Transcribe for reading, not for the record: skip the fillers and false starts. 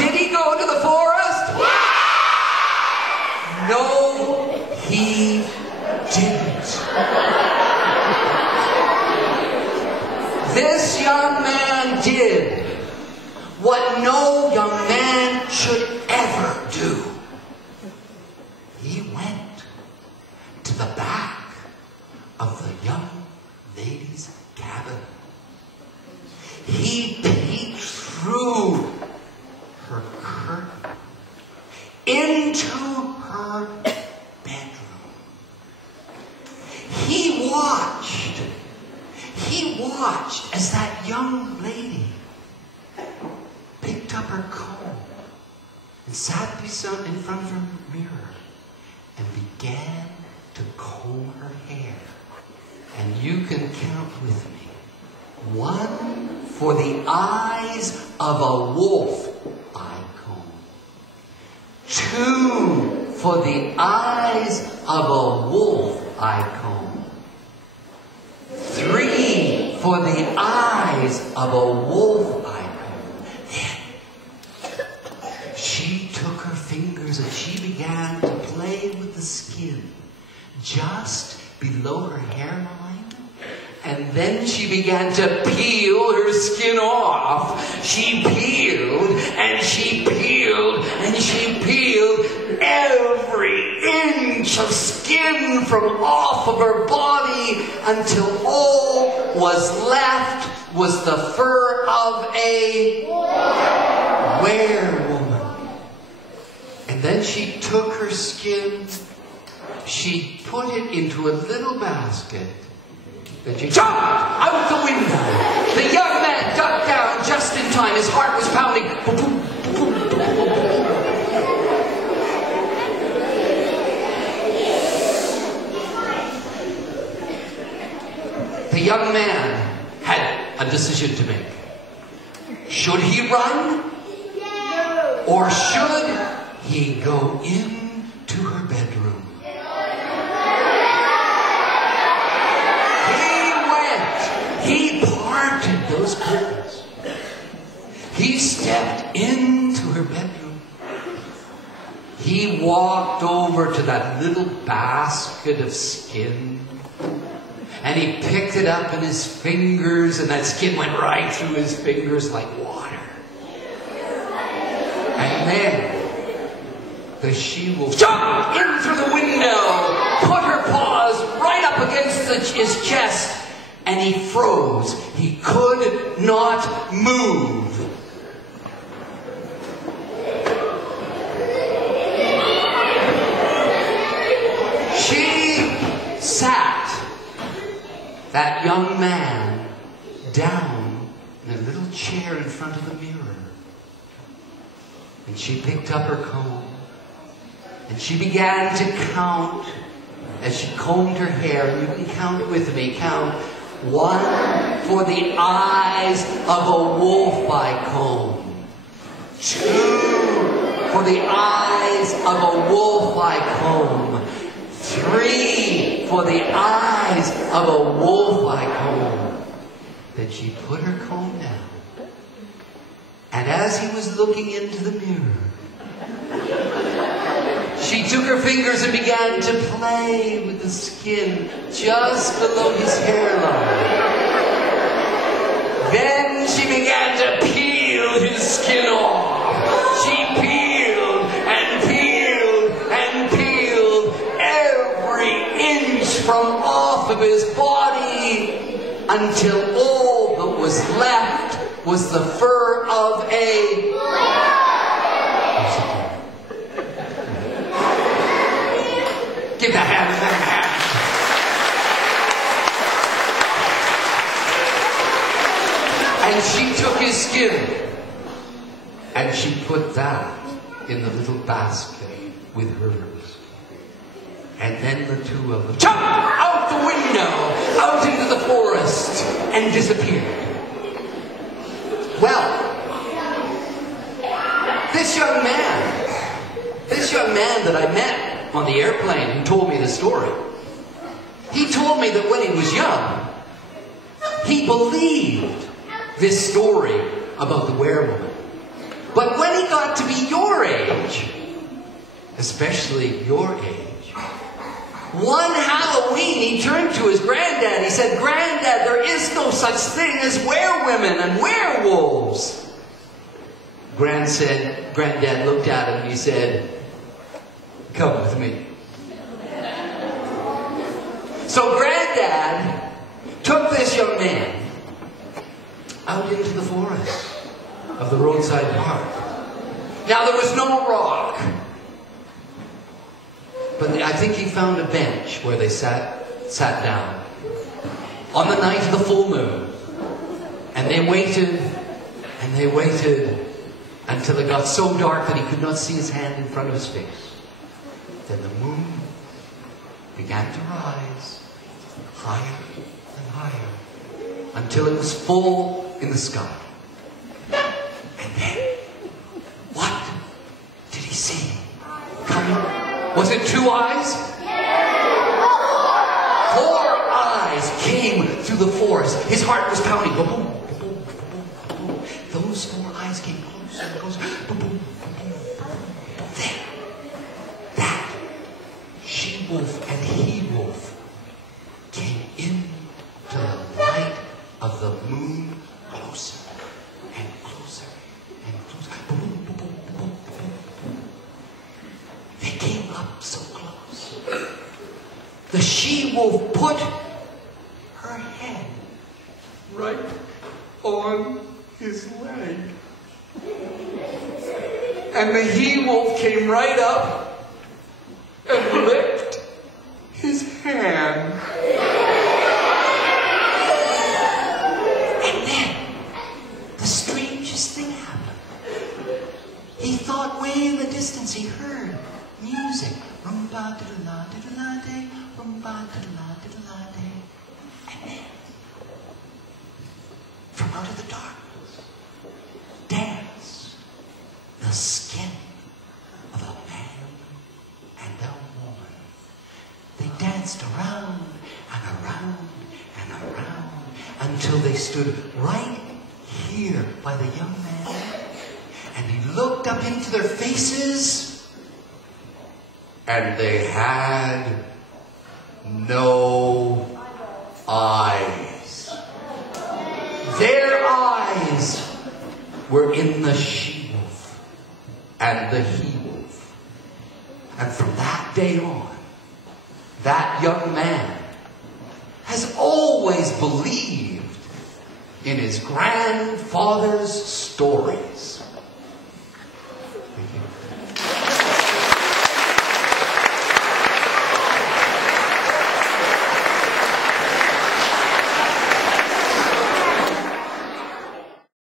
Did he go to the forest? No, he didn't. This young man did what no young man should ever do. He went to the back of the young lady's cabin. He peeked through her curtain into her bedroom. He watched as that young lady picked up her comb and sat in front of her mirror and began to comb her hair. And you can count with me. 1 for the eyes of a wolf I comb. 2 for the eyes of a wolf I comb. 3 for the eyes of a wolf I comb. Then she took her fingers and she began to play with the skin just below her hairline. And then she began to peel her skin off. She peeled and she peeled and she peeled every inch of skin from off of her body until all was left was the fur of a werewoman. And then she took her skin, she put it into a little basket. Then she jumped out the window. The young man ducked down just in time. His heart was pounding. Boom, boom, boom, boom, boom, boom. The young man had a decision to make. Should he run? Or should he go into her bedroom? He parted those curtains. He stepped into her bedroom. He walked over to that little basket of skin. And he picked it up in his fingers, and that skin went right through his fingers like water. And then the she-wolf jumped in through the window, put her paws right up against his chest, and he froze. He could not move. She sat that young man down in a little chair in front of the mirror. And she picked up her comb. And she began to count as she combed her hair. And you can count with me. Count. 1 for the eyes of a wolf I comb. 2 for the eyes of a wolf I comb. 3 for the eyes of a wolf I comb. Then she put her comb down. And as he was looking into the mirror, she took her fingers and began to play with the skin just below his hairline. Then she began to peel his skin off. She peeled and peeled and peeled every inch from off of his body until all that was left was the fur of a... Give that hand, And she took his skin and she put that in the little basket with hers. And then the two of them jumped out the window, out into the forest, and disappeared. Well, this young man that I met on the airplane who told me the story, he told me that when he was young, he believed this story about the werewoman. But when he got to be your age, especially your age, one Halloween he turned to his granddad. He said, "Granddad, there is no such thing as werewomen and werewolves." Granddad looked at him and he said, "Come with me." So Granddad took this young man out into the forest of the roadside park. Now there was no rock, but I think he found a bench where they sat down on the night of the full moon. And they waited until it got so dark that he could not see his hand in front of his face. Then the moon began to rise higher and higher until it was full in the sky. And then, what did he see coming? Was it 2 eyes? 4 eyes came through the forest. His heart was pounding. Boom, boom, boom, boom, boom. Those 4 eyes came closer and closer. Boom, boom, boom, boom. Then, that she-wolf and he-wolf came into the light of the moon, closer and closer and closer. Boom, boom, boom, boom, boom, boom. They came up so close. The she-wolf put her head right on his leg. And the he-wolf came right up and licked his hand. And then the strangest thing happened. He thought way in the distance he heard music. Rumba-diddle-la-diddle-la-day, rumba-diddle-la-diddle-la-day. And then, from out of the darkness, danced the skin of a man and a woman. They danced around and around and around until they stood right here by the young man. And he looked up into their faces, and they had no eyes. Their eyes were in the she-wolf and the he-wolf. And from that day on, that young man has always believed in his grandfather's stories. Thank you.